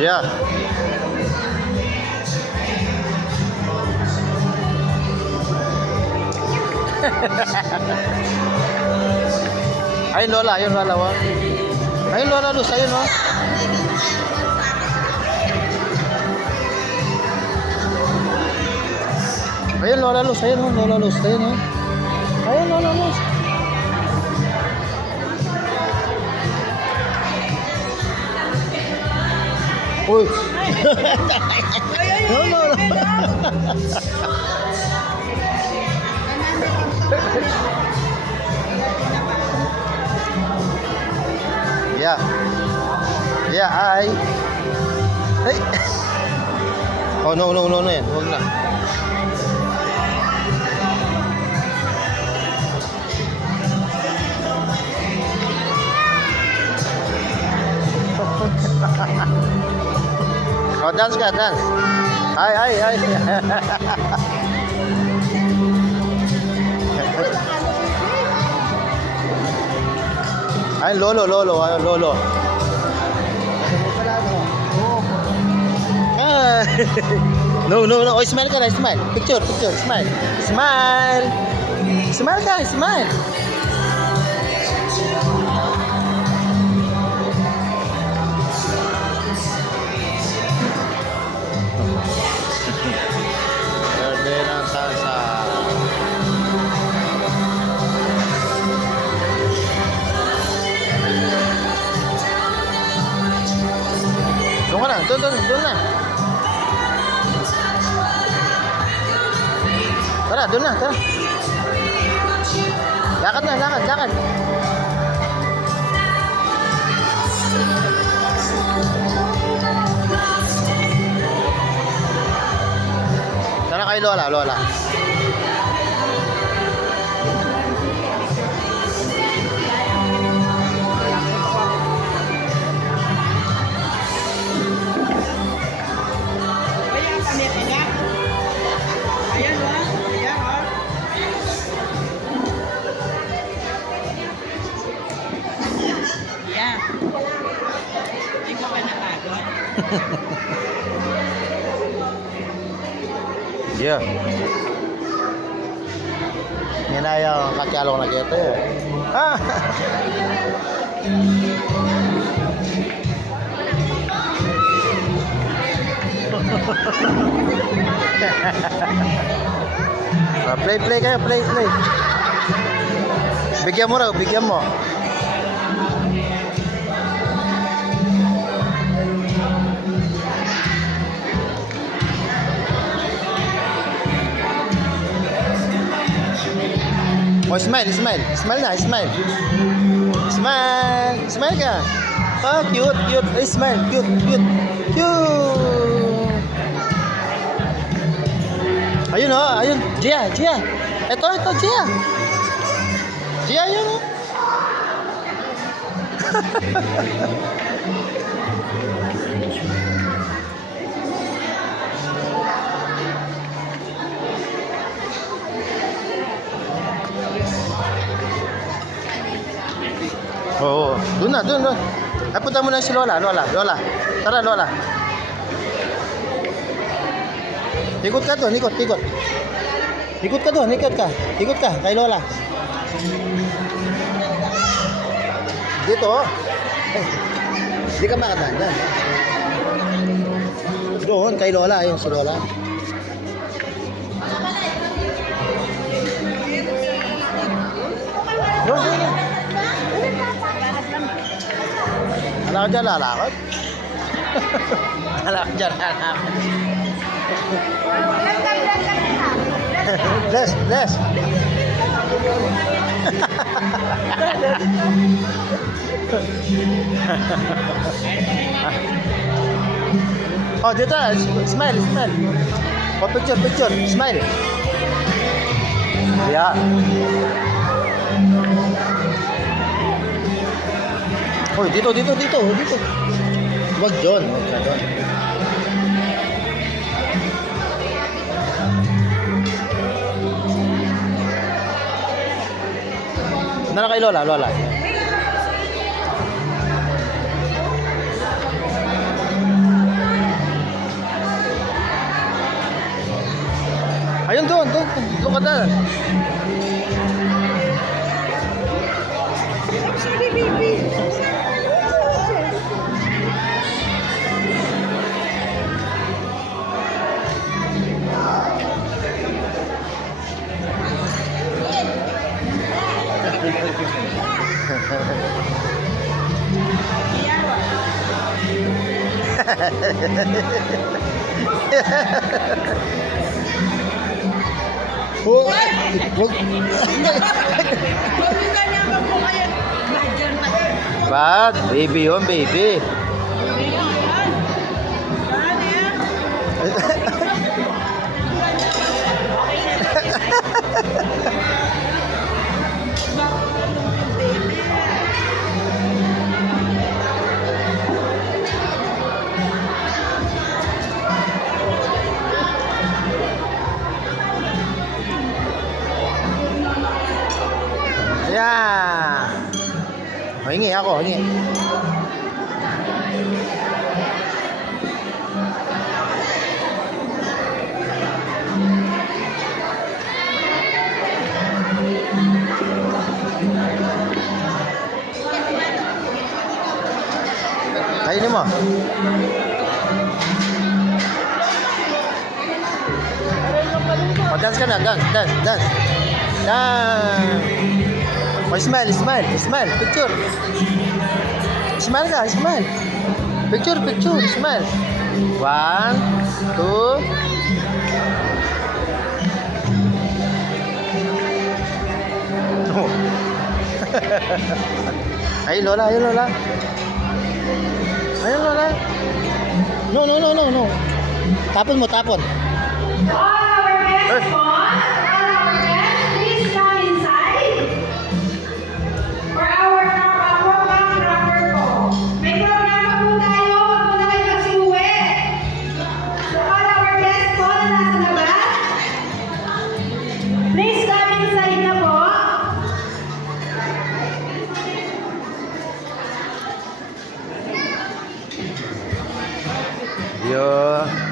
Yeah. Ayun Lola, ayun Lola. Wow. Ayun Lola Luz, ayun oh. Ayun Lola Luz, ayun oh, Lola Luz, ayun oh. Ayun Lola Luz. Uy. No, no, no. Yeah. Yeah, ay. Hey. Oh, no, no, no, no yan. Huwag na. Oh, dance ka, dance. Ay, ay, ay. Ay, lolo, lolo, ay, lolo. Ah. No, no, no. Oh, smile ka na, smile. Picture, picture, smile. Smile. Smile ka, smile. Verde ng salsa. Doon ka na, doon na. Tara, doon na, tara. Lakad na, lakad, lakad. Tara kay Lola, Lola. Yeah. Yan na yung kakyalo na kita eh. Ah! Play kayo, play. Bigyan mo raw, bigyan mo. Oh, smile. Smile na, smile. Smile ka. Oh, cute. Ay, smile, cute. Ayun oh, ayun. Gia. Ito, Gia. Gia, yun oh. Oo, doon na. Ay, punta mo na si Lola. Tara, Lola. Ikot ka doon, ikot. Ikot ka doon, ikot ka, kay Lola. Dito, oh. Hindi ka makatanda. Doon, kay Lola, ayun si Lola. Doon. Hala ka dyan, lalakad. Bless. Oh, dito, smile. Oh, picture, smile. Yeah. Oh, dito. Wag John. Nara kay Lola. Doon ka na. Sorry, baby. Oh, wag. Pagkita niya ba po kayo? Madyan pa din. Wag, baby yun, baby. Yeah. Hingi ako, hingi. Kainin mo. O, dance ka na. Dance, dance, dance. Dance. O, smile, smile, smile. Picture. Smile ka, smile. Picture, picture, smile. 1, 2. Oh. Ay, Lola, ay, Lola. Ayun, Lola. No, no, no, no, no. Tapon mo, tapon. All our guests, please come inside. For our program number 4. May programa po tayo, huwag po na kayo magsiuwi. So all our guests po na nasa labas, please come inside na po. Yo.